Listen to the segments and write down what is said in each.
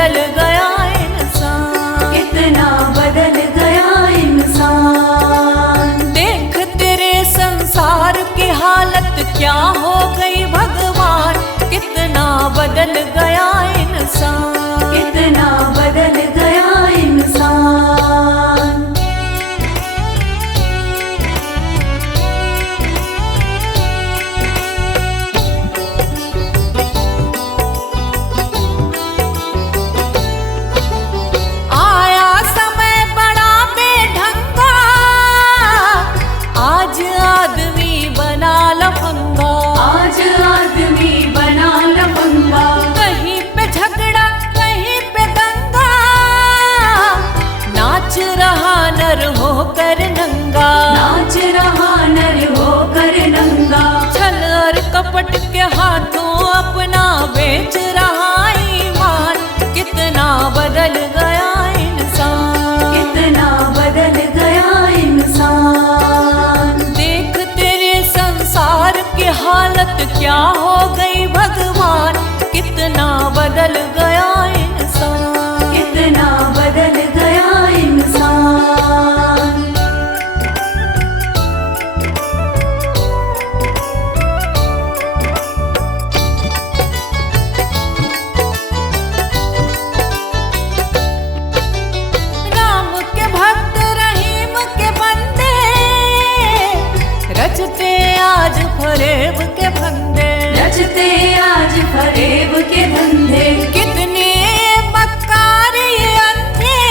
बदल गया इंसान, कितना बदल गया इंसान। देख तेरे संसार की हालत क्या हो गई भगवान, कितना बदल गया इंसान, कितना बदल गया इंसान। आया समय बड़ा बेढंगा, आज आदमी बना लफंगा, आज आदमी बना लफंगा। कहीं पे झगड़ा कहीं पे दंगा, नाच रहा नर होकर नंगा, नाच रहा नर होकर नंगा। छल और कपट के हाथों अपना बेच रहा ईमान, कितना बदल गया इंसान, कितना बदल गया इंसान। देख तेरे संसार की हालत क्या हो गई भगवान, कितना बदल गया इंसान, कितना बदल गया इंसान। राम के भक्त रहीम के बंदे, रचते आज फरेब के फंदे, रचते आज फरेब के धंधे। कितने मक्कार ये अंधे,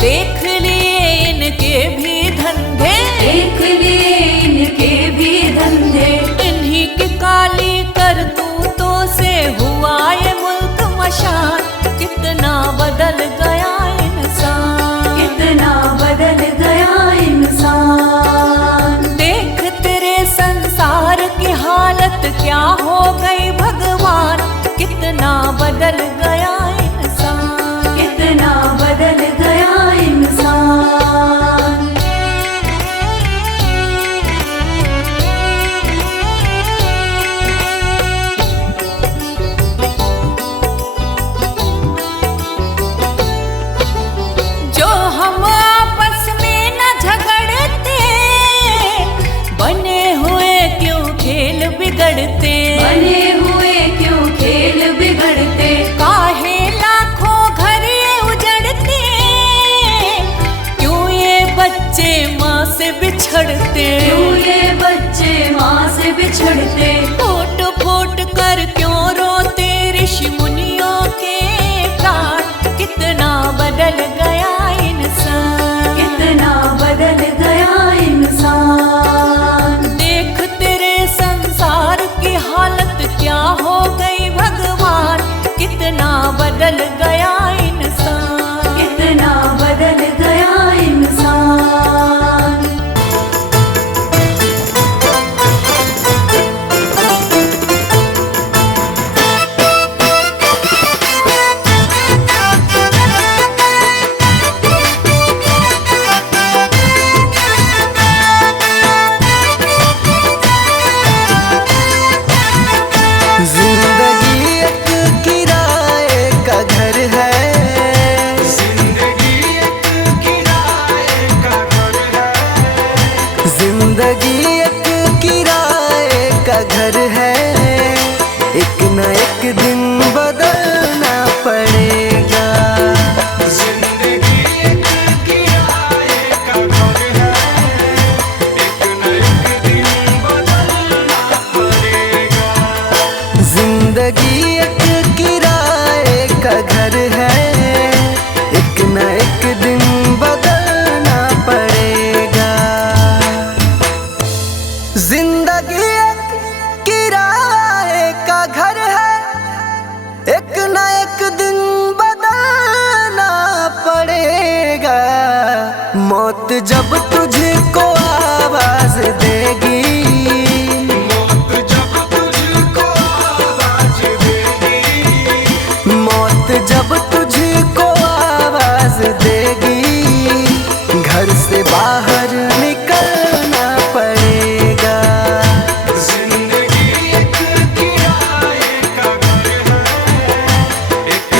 देख लिए इनके भी धंधे, देख लिए इनके भी धंधे। इन्हीं की काली करतूतों से हुआ ये मुल्क मशान, कितना बदल गया इंसान, कितना बदल गया इंसान। देख तेरे संसार की हालत क्या हो गई भगवान, कितना बदल गया इंसान, कितना बदल गया इंसान। जो हम आपस में न झगड़ते, बने हुए क्यों खेल बिगड़ते, बने हुए क्यों खेल बिगड़ते। काहे लाखों घर ये उजड़ते, क्यों ये बच्चे माँ से बिछड़ते, क्यों ये बच्चे माँ से बिछड़ते। फूट फूट कर क्यों रोते ऋषि मुनियों के प्राण, कितना बदल गया इंसान, कितना बदल गया इंसान। देख तेरे संसार की हालत क्या हो गई भगवान, कितना बदल गया इंसान, कितना बदल गया इंसान। जिंदगी एक किराए का घर है, जिंदगी एक किराए का घर है, जिंदगी एक किराए का घर है, एक न एक दिन बदलना पड़ेगा। जिंदगी एक किराए का घर है, एक न एक दिन बदलना पड़ेगा। जिंदगी एक किराए का घर है, एक न एक दिन बदलना पड़ेगा। जिंदगी एक किराए का घर है, एक न एक दिन बदलना पड़ेगा। मौत जब तुझको आवाज देगी, मौत जब तुझको आवाज देगी, घर से बाहर निकलना पड़ेगा। जिंदगी एक किराए का घर है, एक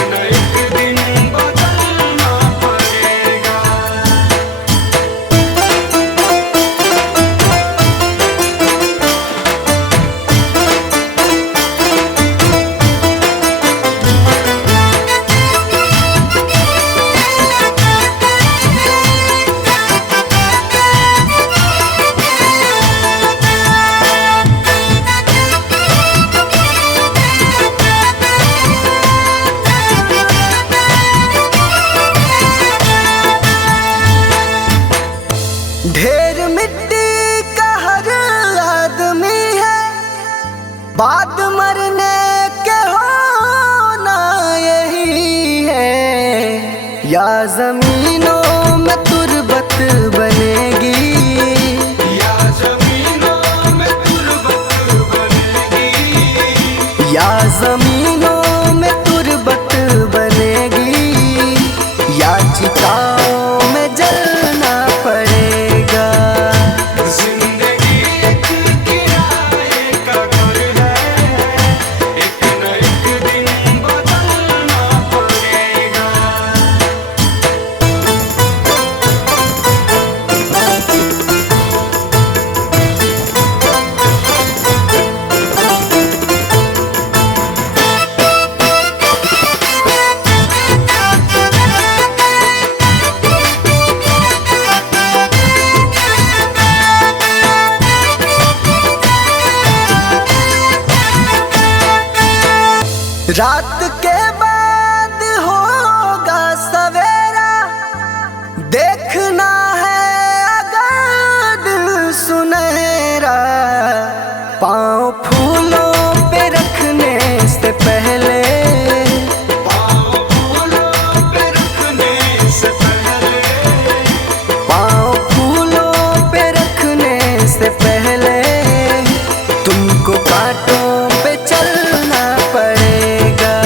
बाद मरने के होना यही है, या जमीनों में तुरबत बनेगी, या जमीनों में तुरबत बनेगी, या जमीनों में तुरबत बनेगी, या चिताओं में जलना पड़ेगा। जिंदगी एक किराए का घर है, एक न एक दिन बदलना पड़ेगा। रात के बाद होगा सवेरा, देखना है अगर दिल सुनहरा, पाँव फूलों पे रखने से पहले, पाँव फूलों पे रखने से पहले, पाँव फूलों पे रखने से पहले, तुमको कांटों पे चलना पड़ेगा।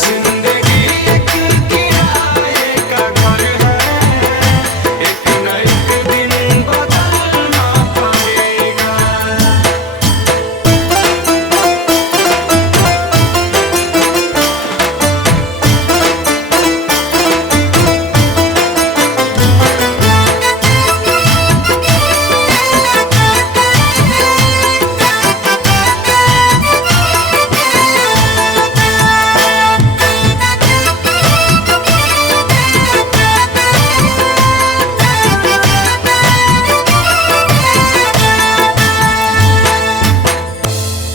जिंदगी एक किराए का घर है, एक न एक दिन बदलना पड़ेगा।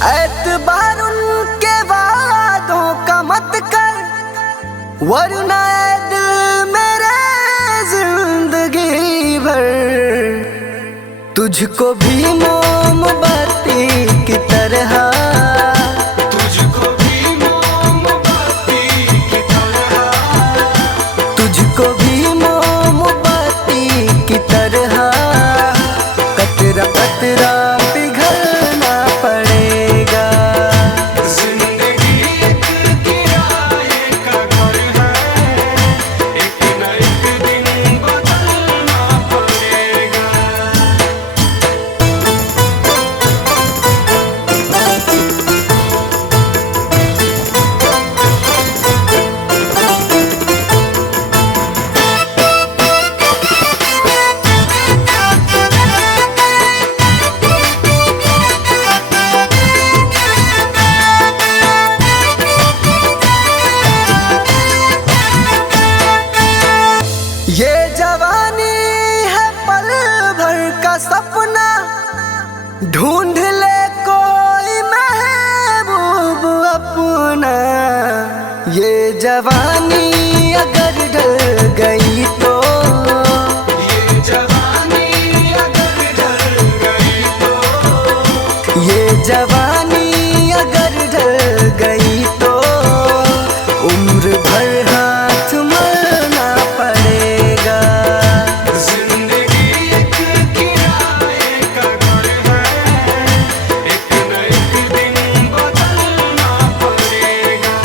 एतबार उनके वादों का मत कर, वरना ए दिल मेरे जिंदगी भर तुझको भी मोमबत्ती की तरह, तुझको भी मोमबत्ती की तरह, तुझको भी मोमबत्ती की तरह, कतरा कतरा पिघलना पड़ेगा। जिंदगी एक किराए का घर है, एक न एक दिन बदलना पड़ेगा। ये जवानी है पल भर का सपना, ढूंढ ले कोई महबूब अपना। ये जवानी अगर ढल गई तो, ये जवानी अगर ढल गई तो, ये जवानी अगर ढल गई तो, उम्र भर हाथ मलना पड़ेगा। जिंदगी एक किराए का घर है, एक न एक दिन बदलना पड़ेगा।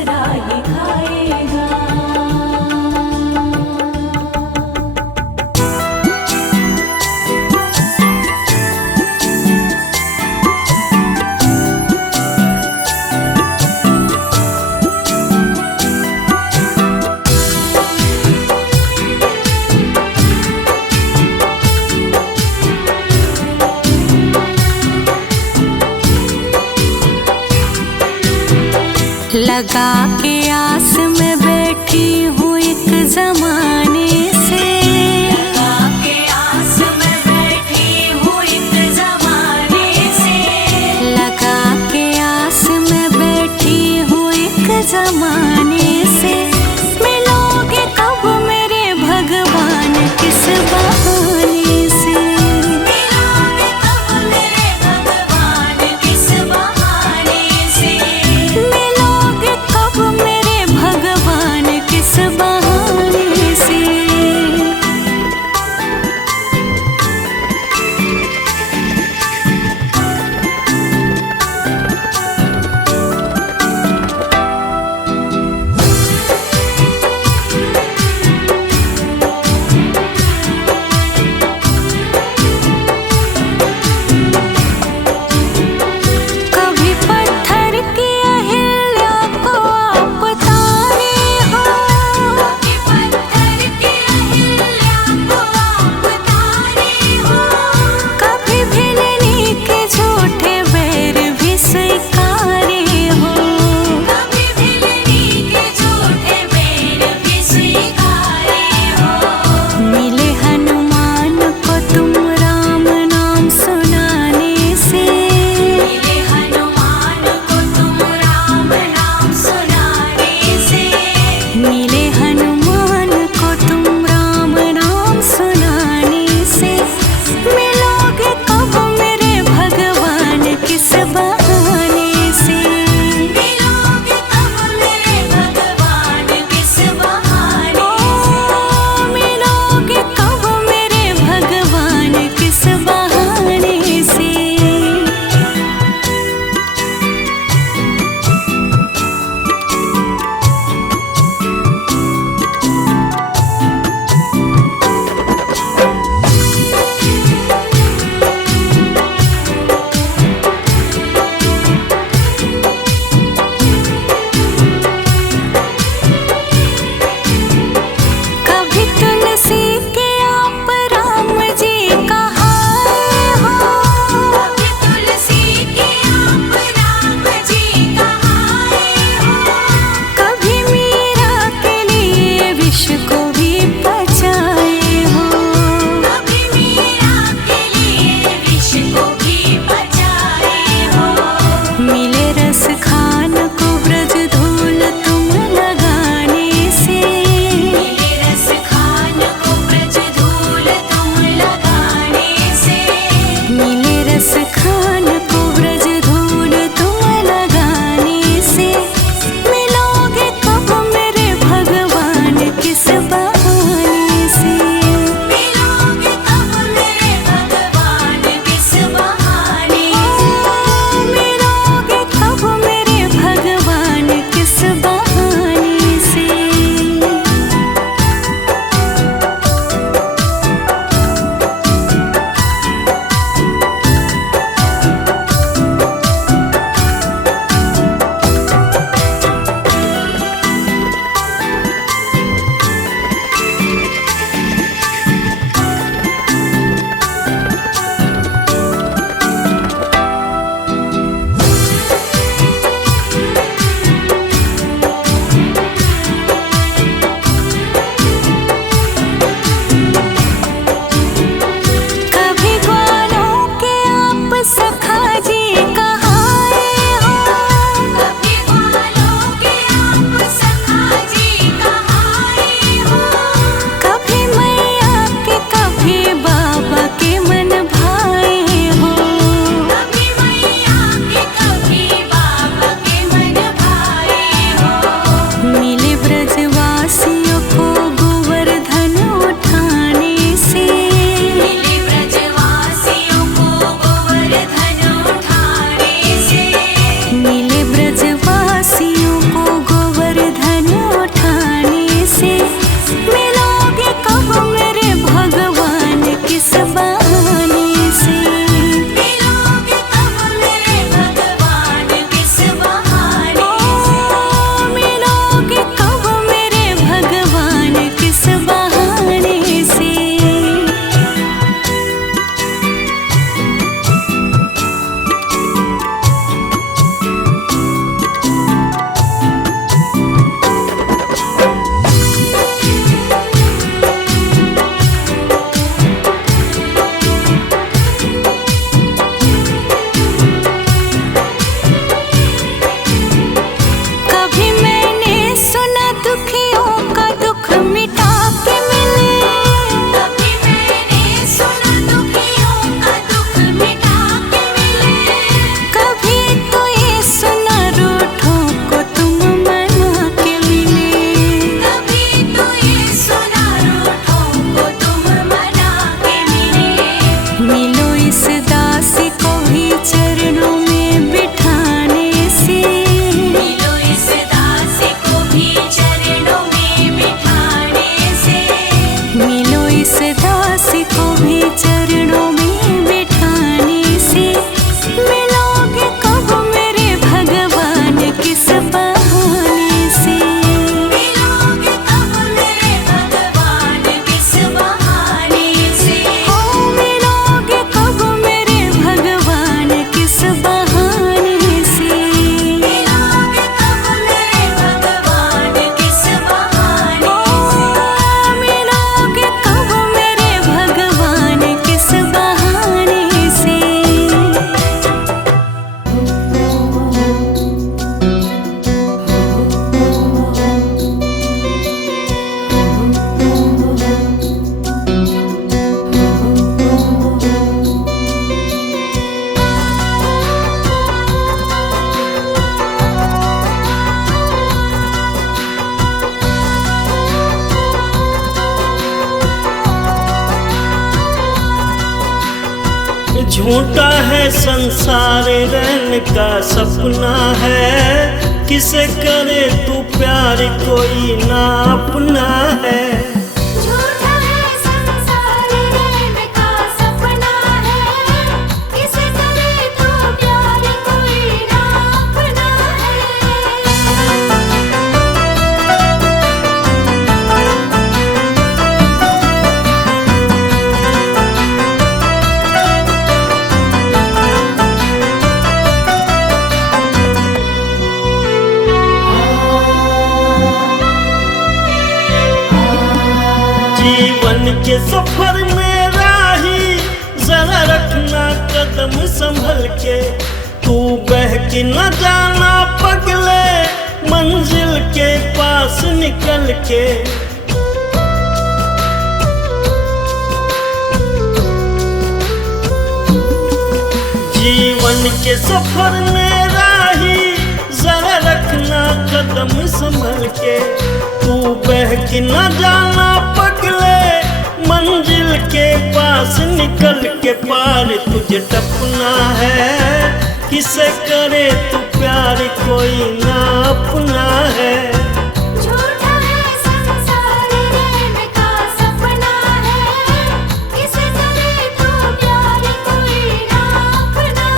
ठुकरा ही खाएगा। लगा के आस में बैठी हूँ एक जमाने से, लगा के आस में बैठी हूँ एक जमाने से, लगा के आस में बैठी हूँ एक जमाने से। मिलोगे कब मेरे भगवान किस बहाने से, मिलोगे कब मेरे भगवान किस बहाने से, मिलोगे कब मेरे भगवान किस बहाने से। झूठा है संसार रैन का सपना है, किसे करे तू प्यार कोई ना अपना है। झूठा है संसार रैन का सपना है, किसे करे तू प्यार कोई ना अपना जीवन के सफर में राही जरा रखना कदम संभल के, तू बहक न जाना पगले मंजिल के पास निकल के। जीवन के सफर में राही जरा रखना कदम संभल के, तू बहक न जाना पगले मंजिल के पास निकल के। पार तुझे टपना है, किसे करे तू प्यार कोई ना अपना है। झूठा है संसार रैन का सपना है, किसे करे तू प्यार कोई ना अपना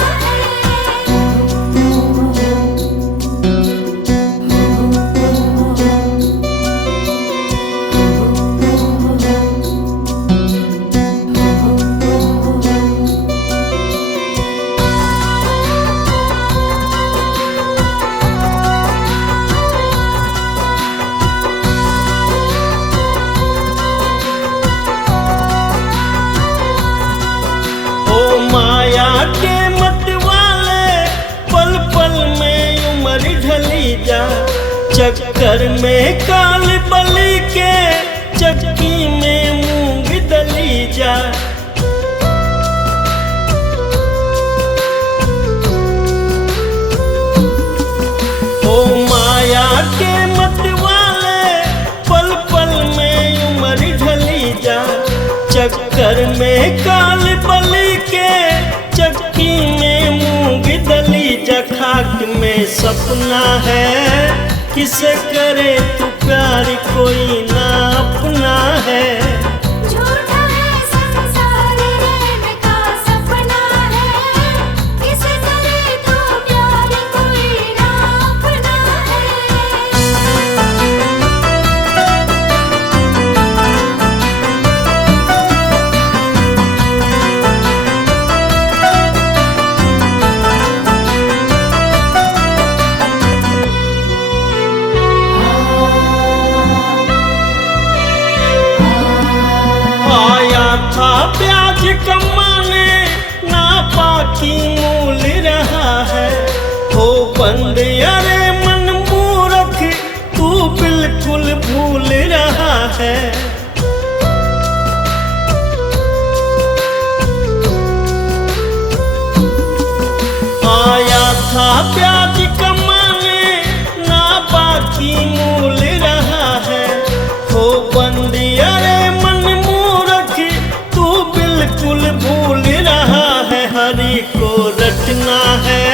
ओ माया के मत वाले पल पल में उम्र ढली जा, चक्कर में काल बलि के चक्की में मूंग दली जा। ओ माया के मत वाले पल पल में उम्र ढली जा, चक्कर में काल बलि के चक्की में मूंग दली जा। खाक में सपना है, किसे करे तू प्यार कोई ना अपना है। झूठा है संसार रैन का सपना है, किसे करे तू प्यार कोई ना अपना आया था ब्याज कमाने ना बाकी मूल रहा है, हो बंद अरे मन मूर्ख तू बिल्कुल भूल रहा है। आया था ब्याज कमाने ना बाकी मूल रहा है, हो बंद अरे मन मूर्ख तू बिल्कुल भूल रहा है। हरि को रटना है,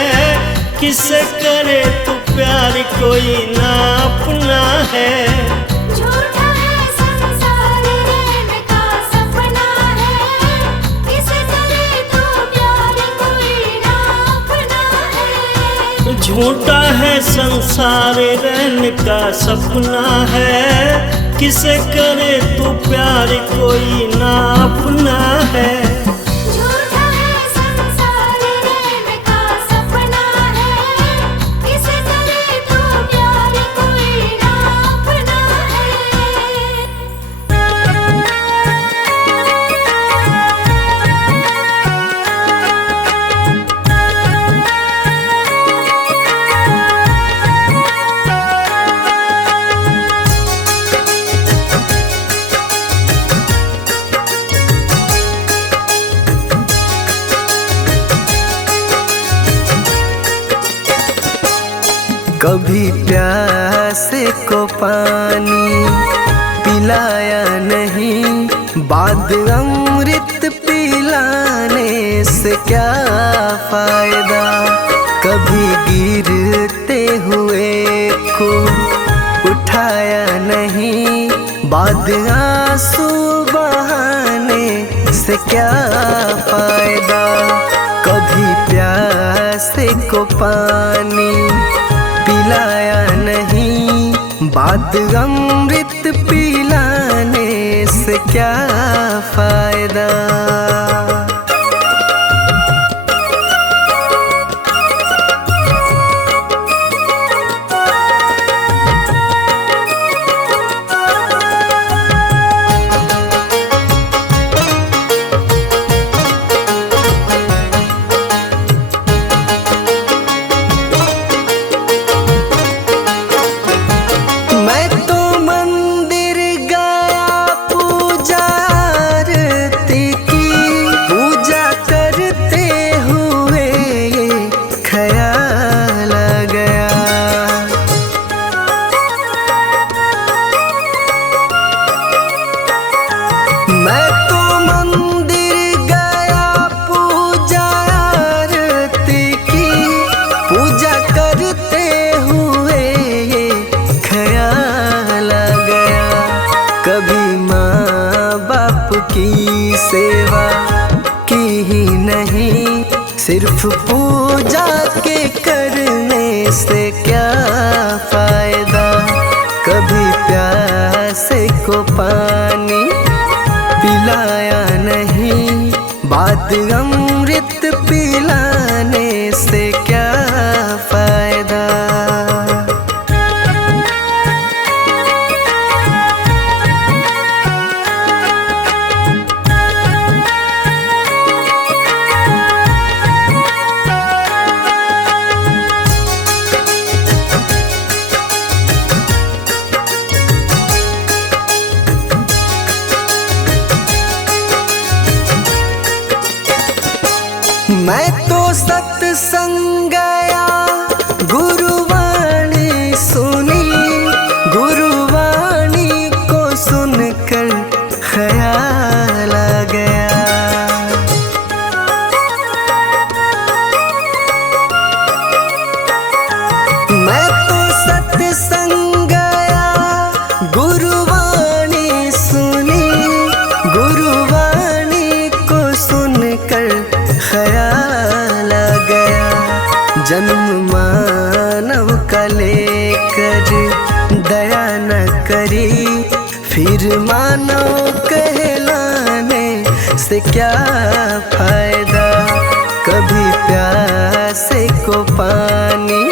किसे करे तू प्यार कोई ना अपना है। झूठा है संसार रैन का सपना है, किसे करे तू प्यार कोई ना अपना है। झूठा है संसार रैन का सपना है, किसे करे तू प्यार कोई ना अपना है। झूठा है संसार रैन का सपना है, किसे करे तू प्यार कोई ना अपना कभी प्यासे को पानी पिलाया नहीं, बाद अमृत पिला पिलाने से क्या फायदा। कभी गिरते हुए को उठाया नहीं, बाद आंसू बहाने से क्या फायदा। कभी प्यासे को पानी पिलाया नहीं, बाद अमृत पिलाने से क्या फायदा। मैं तो मंदिर गया पूजा आरती की, पूजा करते हुए ये ख्याल आ गया। मैं तो मंदिर गया पूजा आरती की, पूजा करते हुए ये ख्याल आ गया। कभी माँ बाप की सेवा की ही नहीं, सिर्फ पूजा के करने से क्या फायदा। कभी प्यासे को पानी पिलाया नहीं, बाद अमृत पिलाने से क्या फायदा। मैं तो सत्संग गया, गुरुवाणी सुनी, गुरुवाणी को सुनकर ख्याल आ गया। मैं तो सत्संग गया, गुरुवाणी सुनी, गुरुवाणी को सुनकर ख्याल आ गया। जन्म मानव का लेकर दया न करी, फिर मानव कहलाने से क्या फायदा। कभी प्यासे को पानी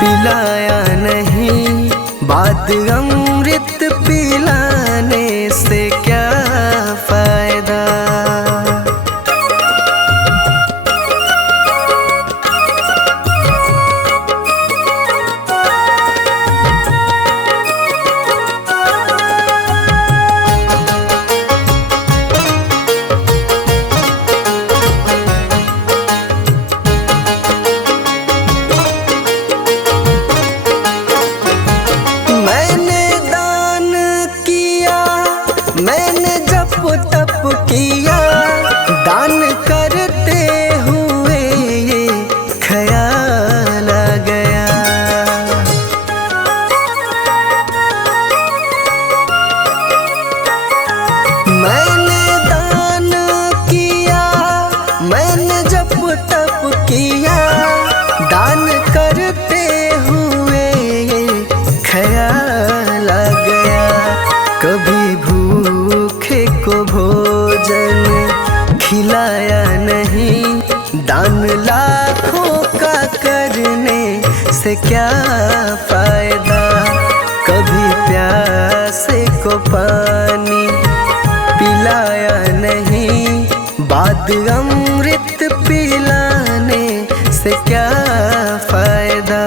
पिलाया नहीं, बाद अमृत पिलाने से क्या फायदा। मैंने दान किया, मैंने जप तप किया, दान करते हुए ये ख्याल आ गया। मैंने दान किया, मैंने जप तप किया, दान करते हुए ये ख्याल आ गया। कभी भूखे को भोजन खिलाया नहीं, दान लाखों का करने से क्या फायदा। कभी प्यासे को पानी पिलाया नहीं, बाद अमृत पिलाने से क्या फायदा।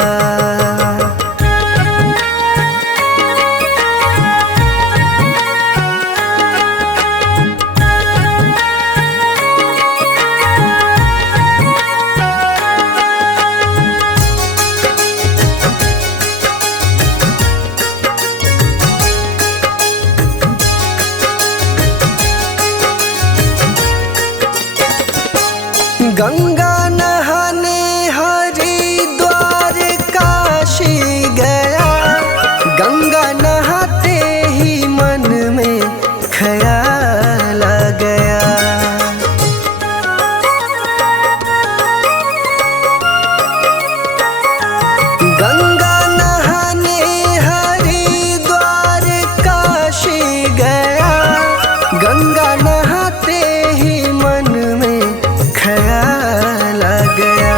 गंगा नहाने हरिद्वार काशी गया, गंगा नहाते ही मन में ख्याल आ गया। गंगा नहाने हरिद्वार काशी गया, गंगा नहाते ही मन में ख्याल आ गया।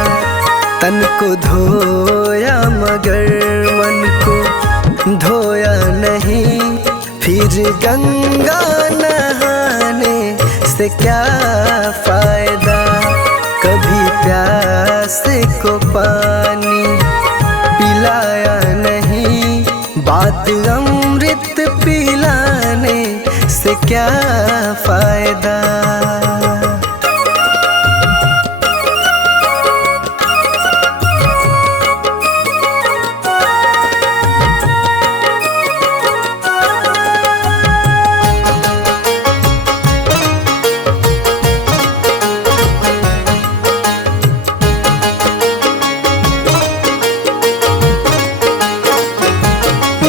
तन को धोया मगर मन को धोया नहीं, फिर गंगा नहाने से क्या फायदा। कभी प्यास को पानी पिलाया नहीं, बात अमृत पिलाने से क्या फायदा।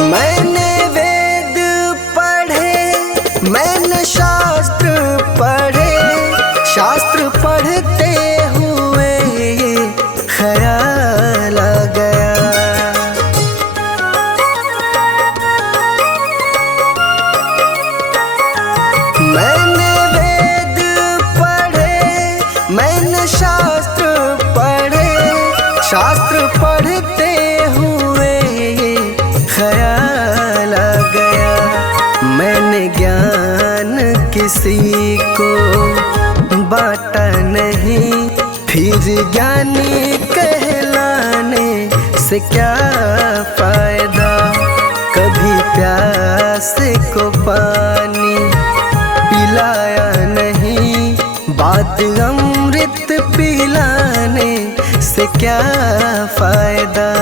मैंने वेद पढ़े, मैंने शास्त्र पढ़े, शास्त्र पढ़ते हुए ये ख्याल आ गया। मैंने वेद पढ़े, मैंने शास्त्र पढ़े, शास्त्र पढ़ते हुए ये ख्याल आ गया। मैंने ज्ञान किसी को बांटा नहीं, फिर ज्ञानी कहलाने से क्या फायदा। कभी प्यास को पानी पिलाया नहीं, बात अमृत पिलाने से क्या फायदा।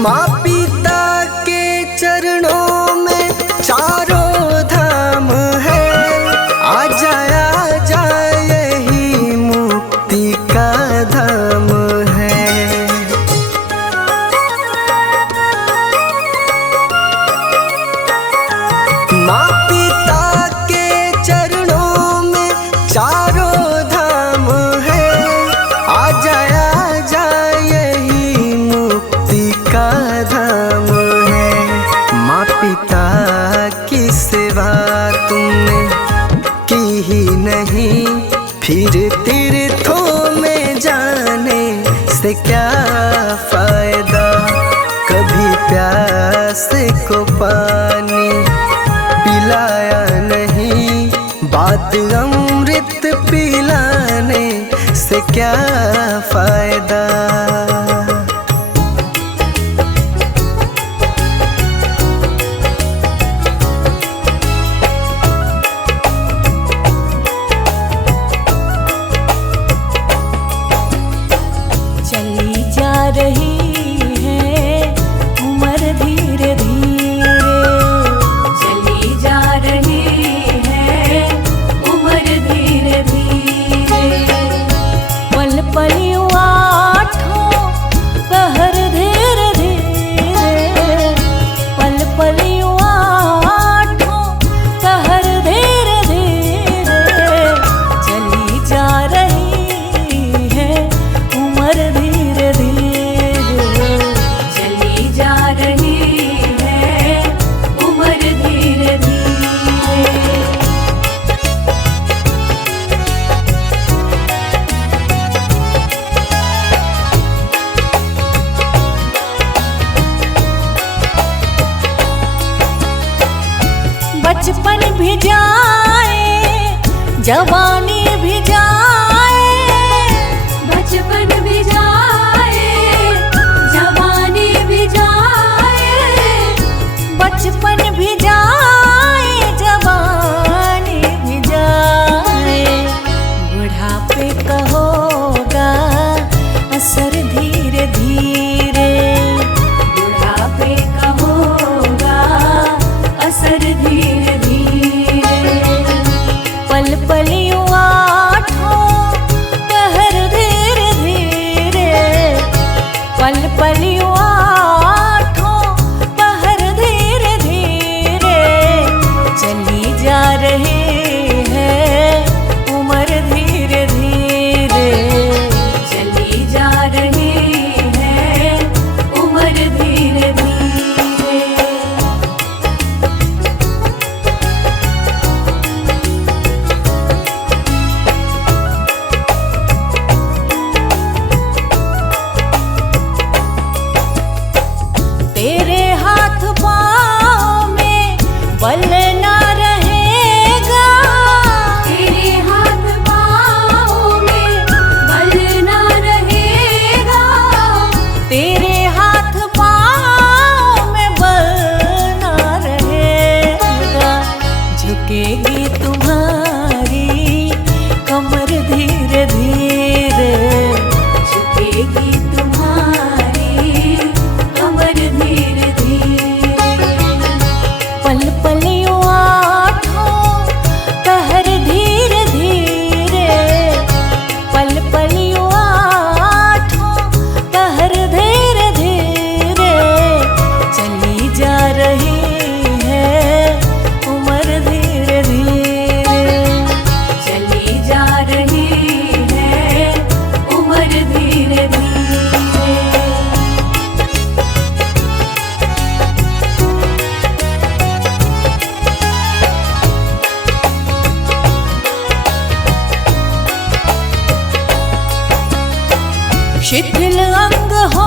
माँ पिता के चरणों में चारों धाम है, आ जा यही मुक्ति का धाम है। माँ पिता के चरणों में चारों धाम है, आ जा यही मुक्ति का धाम है। माँ पिता की सेवा तुमने की ही नहीं, फिर तीर्थों में जाने से क्या फायदा। कभी प्यास को पानी पिलाया नहीं, बात अमृत पिलाने से क्या फायदा। चली जा रही है उम्र धीरे धीरे, चली जा रही है उम्र धीरे धीरे। पल पल आठों पहर धीरे धीरे, पल पल आठों पहर धीरे धीरे। चली जा रही है उम्र धीरे धीरे, चली जा रही है उम्र धीरे धीरे। बचपन भी जाए जवानी भी जाए, बचपन भी जाए जवानी भी जाए। पल पल यूं आठों पहर धीरे धीरे, पल पल यूं आठों पहर धीरे धीरे, चली जा रही है उम्र धीरे धीरे, चली जा रही है उम्र धीरे धीरे। तेरे हाथ पाँव में बल ना रहेगा, तेरे हाथ पाँव में बल ना रहेगा, तेरे हाथ पाँव में बल ना रहेगा, झुकेगी तुम्हारी कमर धीरे धीरे, झुकेगी तुम्हारी कमर धीरे धीरे, पल पल यूं आठों पहर धीरे धीरे, पल पल यूं आठों पहर धीरे धीरे, चली जा रही है उम्र धीरे धीरे, चली जा रही है उम्र धीरे धीरे। शिथिल अंग हो